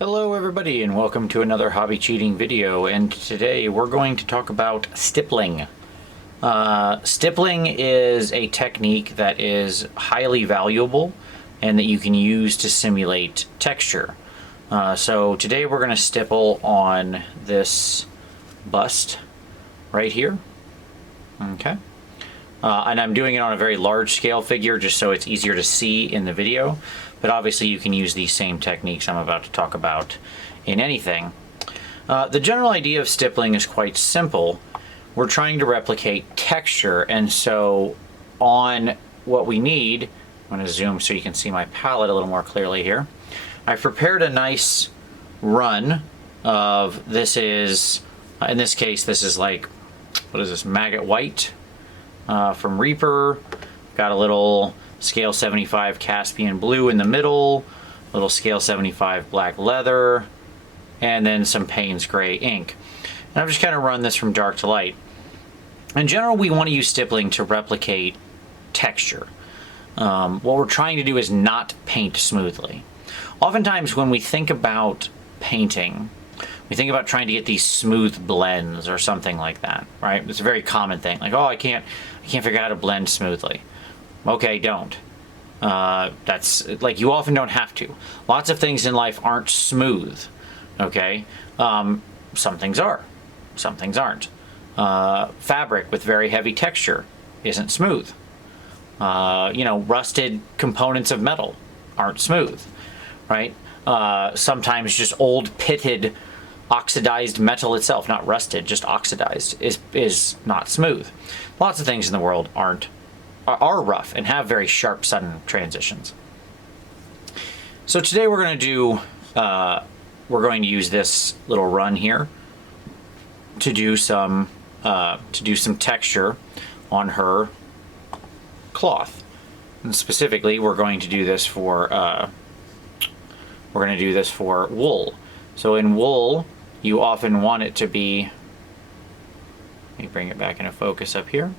Hello everybody and welcome to another hobby cheating video, and today we're going to talk about stippling. Stippling is a technique that is highly valuable and that you can use to simulate texture. So today we're going to stipple on this bust right here. Okay. And I'm doing it on a very large scale figure just so it's easier to see in the video. But obviously you can use these same techniques I'm about to talk about in anything. The general idea of stippling is quite simple. We're trying to replicate texture, and so on what we need, I'm going to zoom so you can see my palette a little more clearly here. I've prepared a nice run of, this is, in this case, this is like, what is this, Maggot White from Reaper. Got a little scale 75 Caspian Blue in the middle, little scale 75 black leather, and then some Payne's Gray ink. And I've just kind of run this from dark to light. In general, we want to use stippling to replicate texture. What we're trying to do is not paint smoothly. Oftentimes when we think about painting, we think about trying to get these smooth blends or something like that, right? It's a very common thing, like, oh, I can't figure out how to blend smoothly. Okay, don't. That's, like, you often don't have to. Lots of things in life aren't smooth, okay? Some things are, some things aren't. Fabric with very heavy texture isn't smooth. You know, rusted components of metal aren't smooth, right? Sometimes just old pitted oxidized metal itself, not rusted, just oxidized, is not smooth. Lots of things in the world are rough and have very sharp, sudden transitions. So today we're going to use this little run here to do some texture on her cloth. And specifically, we're going to do this for wool. So in wool, you often want it to be, let me bring it back into focus up here.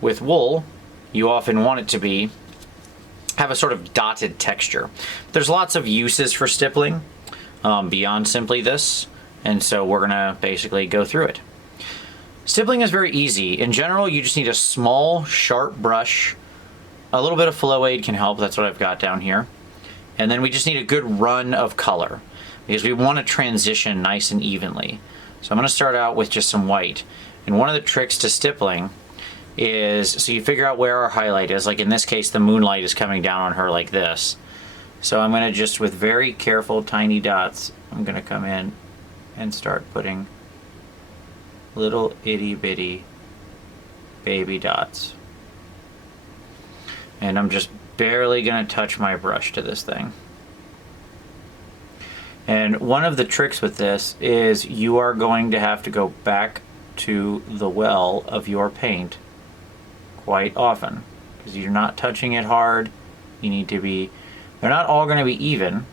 With wool, you often want it to have a sort of dotted texture. There's lots of uses for stippling beyond simply this, and so we're gonna basically go through it. Stippling is very easy. In general, you just need a small, sharp brush. A little bit of flow aid can help, that's what I've got down here. And then we just need a good run of color, because we want to transition nice and evenly. So I'm gonna start out with just some white. And one of the tricks to stippling is, so you figure out where our highlight is. Like in this case, the moonlight is coming down on her like this. So I'm gonna just, with very careful tiny dots, I'm gonna come in and start putting little itty bitty baby dots. And I'm just barely gonna touch my brush to this thing. And one of the tricks with this is you are going to have to go back to the well of your paint quite often, because you're not touching it hard. You need to be, they're not all going to be even,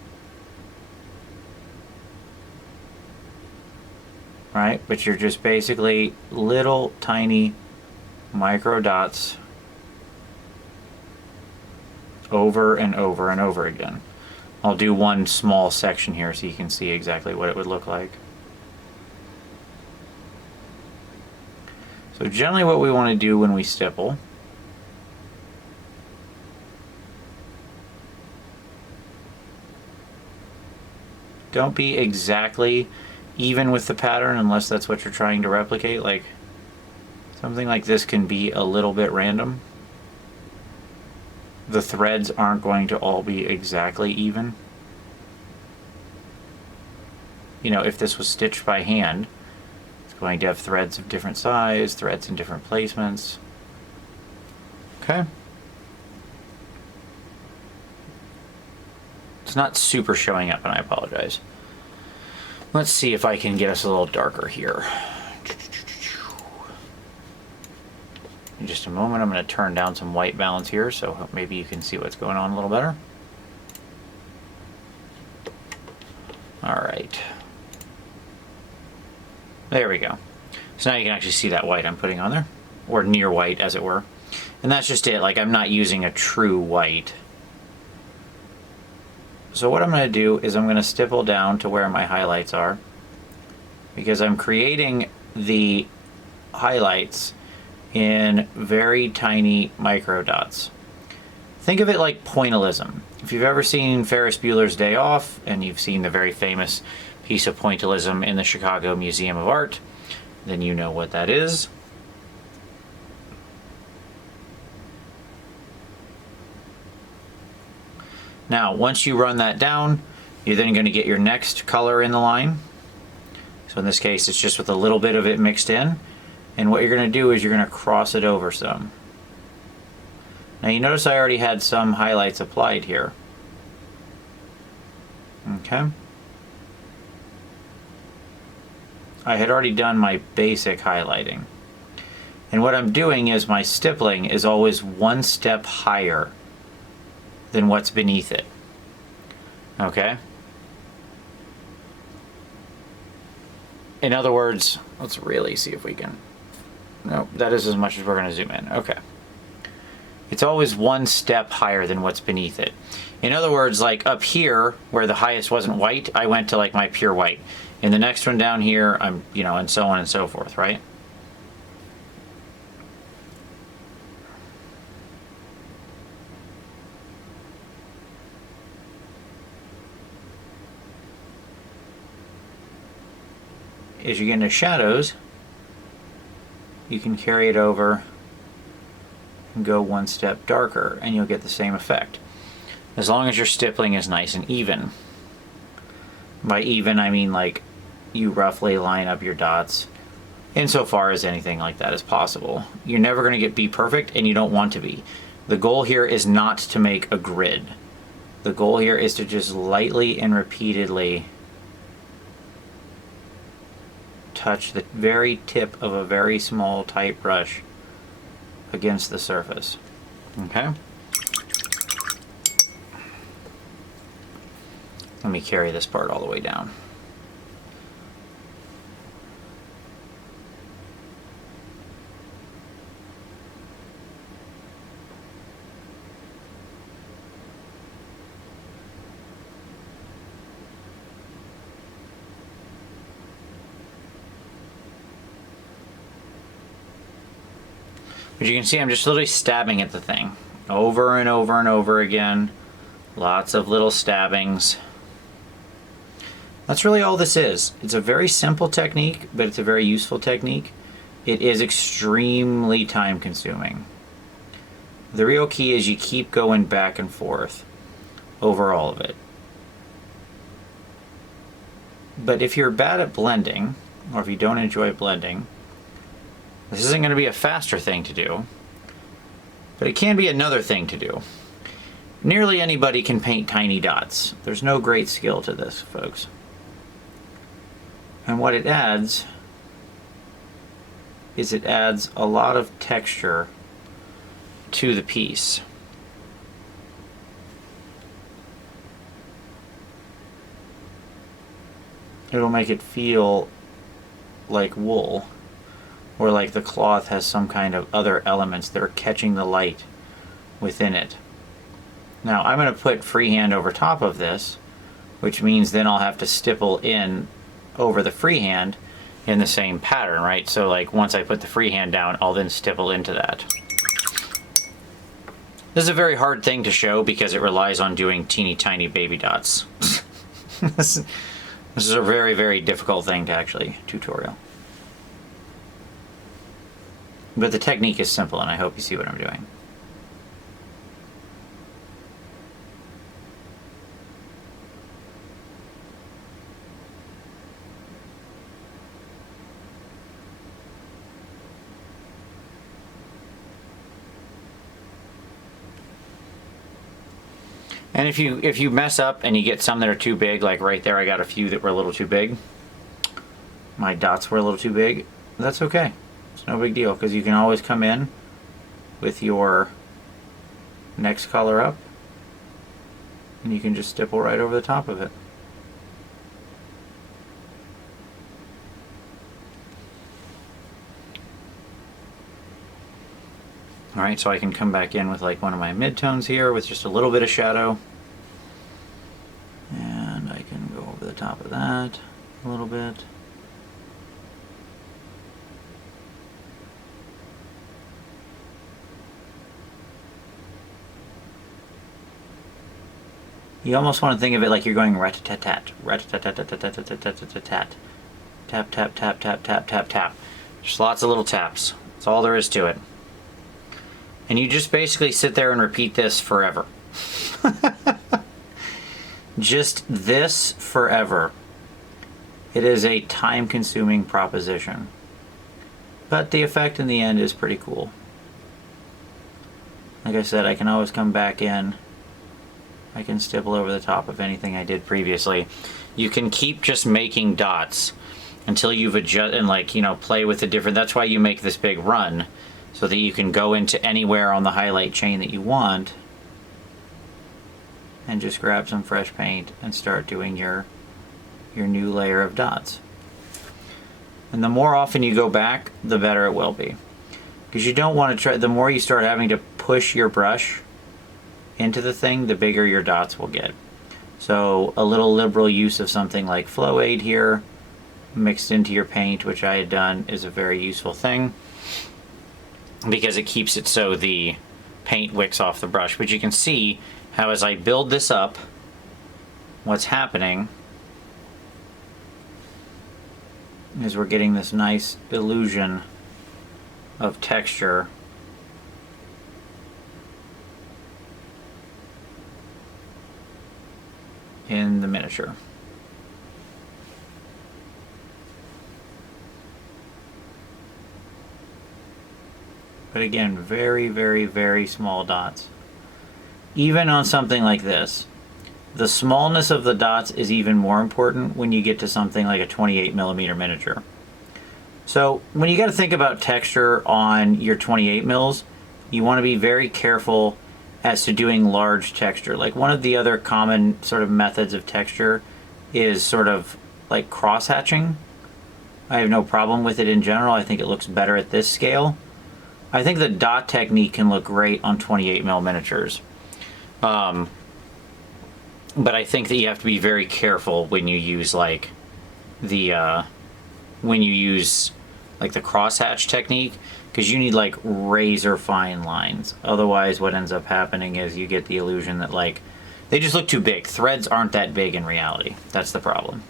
right? But you're just basically little tiny micro dots over and over and over again. I'll do one small section here so you can see exactly what it would look like. So generally what we want to do when we stipple don't be exactly even with the pattern unless that's what you're trying to replicate. Like something like this can be a little bit random. The threads aren't going to all be exactly even. You know, if this was stitched by hand, it's going to have threads of different size, threads in different placements. Okay. It's not super showing up, and I apologize. Let's see if I can get us a little darker here. In just a moment, I'm going to turn down some white balance here, so maybe you can see what's going on a little better. All right. There we go. So now you can actually see that white I'm putting on there. or near white as it were. And that's just it, like I'm not using a true white. So what I'm going to do is I'm going to stipple down to where my highlights are, because I'm creating the highlights in very tiny micro dots. Think of it like pointillism. If you've ever seen Ferris Bueller's Day Off, and you've seen the very famous piece of pointillism in the Chicago Museum of Art, then you know what that is. Now, once you run that down, you're then going to get your next color in the line. So in this case, it's just with a little bit of it mixed in. And what you're going to do is you're going to cross it over some. Now you notice I already had some highlights applied here. Okay. I had already done my basic highlighting. And what I'm doing is my stippling is always one step higher than what's beneath it. Okay? In other words, let's really see if we can... Nope, that is as much as we're going to zoom in. Okay. It's always one step higher than what's beneath it. In other words, like up here, where the highest wasn't white, I went to like my pure white. In the next one down here, I'm, you know, and so on and so forth, right? As you get into shadows, you can carry it over and go one step darker, and you'll get the same effect. As long as your stippling is nice and even. By even, I mean like you roughly line up your dots insofar as anything like that is possible. You're never going to be perfect, and you don't want to be. The goal here is not to make a grid. The goal here is to just lightly and repeatedly touch the very tip of a very small tight brush against the surface. Okay? Let me carry this part all the way down. As you can see, I'm just literally stabbing at the thing over and over and over again. Lots of little stabbings. That's really all this is. It's a very simple technique, but it's a very useful technique. It is extremely time consuming. The real key is you keep going back and forth over all of it. But if you're bad at blending, or if you don't enjoy blending, this isn't going to be a faster thing to do, but it can be another thing to do. Nearly anybody can paint tiny dots. There's no great skill to this, folks. And what it adds is it adds a lot of texture to the piece. It'll make it feel like wool, or like the cloth has some kind of other elements that are catching the light within it. Now I'm going to put freehand over top of this, which means then I'll have to stipple in over the freehand in the same pattern, right? So like once I put the freehand down, I'll then stipple into that. This is a very hard thing to show because it relies on doing teeny tiny baby dots. This is a very, very difficult thing to actually tutorial. But the technique is simple, and I hope you see what I'm doing. And if you mess up and you get some that are too big, like right there I got a few that were a little too big. My dots were a little too big. That's okay. It's no big deal, because you can always come in with your next color up and you can just stipple right over the top of it. All right, so I can come back in with like one of my midtones here with just a little bit of shadow. And I can go over the top of that a little bit. You almost want to think of it like you're going rat-a-tat-tat, rat-a-tat-tat-tat-tat-tat-tat-tat, tap, tap, tap, tap, tap, tap, tap. Just lots of little taps. That's all there is to it. And you just basically sit there and repeat this forever. Just this forever. It is a time-consuming proposition. But the effect in the end is pretty cool. Like I said, I can always come back in. I can stipple over the top of anything I did previously. You can keep just making dots until you've adjusted and, like, you know, play with the different. That's why you make this big run, so that you can go into anywhere on the highlight chain that you want and just grab some fresh paint and start doing your new layer of dots. And the more often you go back, the better it will be. Because you don't want to try, the more you start having to push your brush into the thing, the bigger your dots will get. So a little liberal use of something like Flow Aid here mixed into your paint, which I had done, is a very useful thing because it keeps it so the paint wicks off the brush. But you can see how as I build this up, what's happening is we're getting this nice illusion of texture in the miniature. But again, very, very, very small dots. Even on something like this, the smallness of the dots is even more important when you get to something like a 28mm miniature. So when you got to think about texture on your 28 mils, you want to be very careful as to doing large texture. Like one of the other common sort of methods of texture is sort of like cross hatching. I have no problem with it in general. I think it looks better at this scale. I think the dot technique can look great on 28mm miniatures. But I think that you have to be very careful when you use like the crosshatch technique, because you need like razor fine lines. Otherwise what ends up happening is you get the illusion that like they just look too big. Threads aren't that big in reality. That's the problem.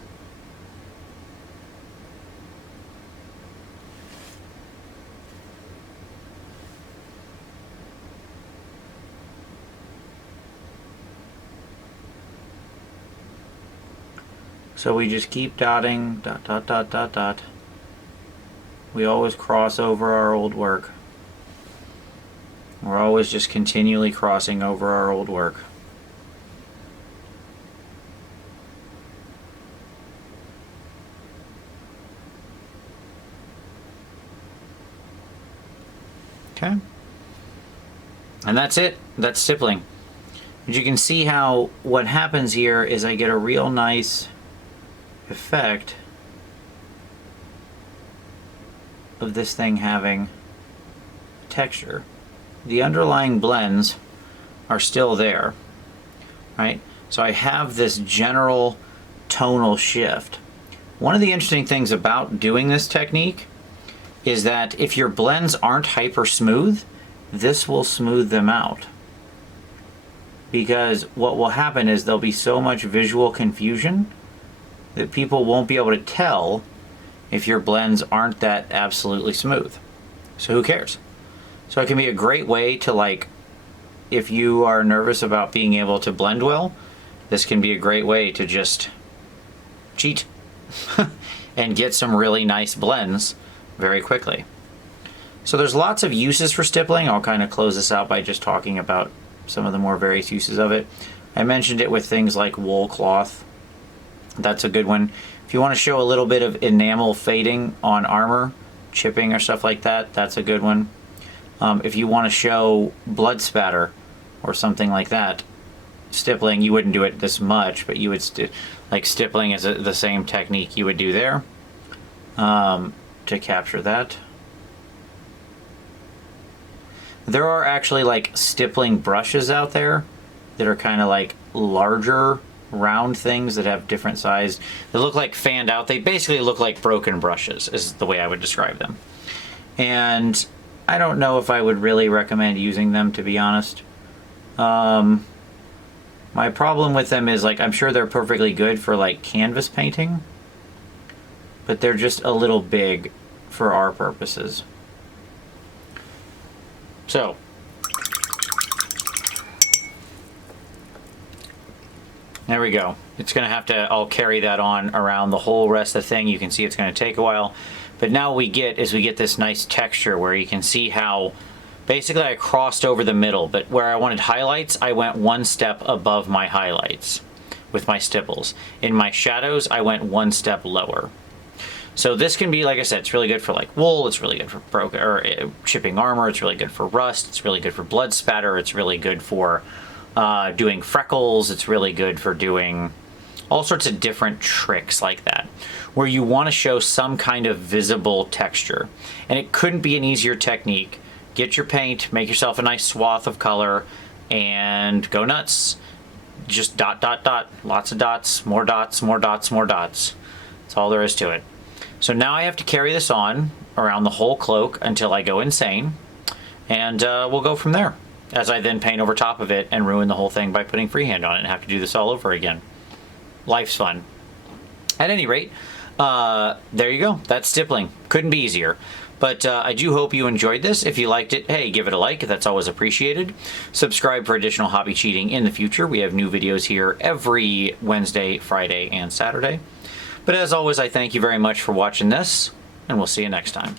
So we just keep dotting, dot, dot, dot, dot, dot. We always cross over our old work. We're always just continually crossing over our old work. Okay. And that's it. That's stippling. But you can see how what happens here is I get a real nice effect of this thing having texture. The underlying blends are still there, right? So I have this general tonal shift. One of the interesting things about doing this technique is that if your blends aren't hyper smooth, this will smooth them out. Because what will happen is there'll be so much visual confusion that people won't be able to tell if your blends aren't that absolutely smooth. So who cares? So it can be a great way to, like, if you are nervous about being able to blend well, this can be a great way to just cheat and get some really nice blends very quickly. So there's lots of uses for stippling. I'll kind of close this out by just talking about some of the more various uses of it. I mentioned it with things like wool cloth. That's a good one. If you want to show a little bit of enamel fading on armor, chipping or stuff like that, that's a good one. If you want to show blood spatter or something like that, stippling, you wouldn't do it this much, but you would like stippling is the same technique you would do there to capture that. There are actually like stippling brushes out there that are kind of like larger round things that have different size. They look like fanned out. They basically look like broken brushes is the way I would describe them. And I don't know if I would really recommend using them, to be honest. My problem with them is, like, I'm sure they're perfectly good for like canvas painting, but they're just a little big for our purposes. So, there we go. It's going to have to, I'll carry that on around the whole rest of the thing. You can see it's going to take a while. But now what we get this nice texture where you can see how basically I crossed over the middle, but where I wanted highlights, I went one step above my highlights with my stipples. In my shadows, I went one step lower. So this can be, like I said, it's really good for like wool, it's really good for broken or chipping armor, it's really good for rust, it's really good for blood spatter, it's really good for doing freckles, it's really good for doing all sorts of different tricks like that, where you want to show some kind of visible texture. And it couldn't be an easier technique. Get your paint, make yourself a nice swath of color, and go nuts. Just dot, dot, dot. Lots of dots, more dots, more dots, more dots. That's all there is to it. So now I have to carry this on around the whole cloak until I go insane, and we'll go from there, as I then paint over top of it and ruin the whole thing by putting freehand on it and have to do this all over again. Life's fun. At any rate, there you go. That's stippling. Couldn't be easier. But I do hope you enjoyed this. If you liked it, hey, give it a like. That's always appreciated. Subscribe for additional hobby cheating in the future. We have new videos here every Wednesday, Friday, and Saturday. But as always, I thank you very much for watching this, and we'll see you next time.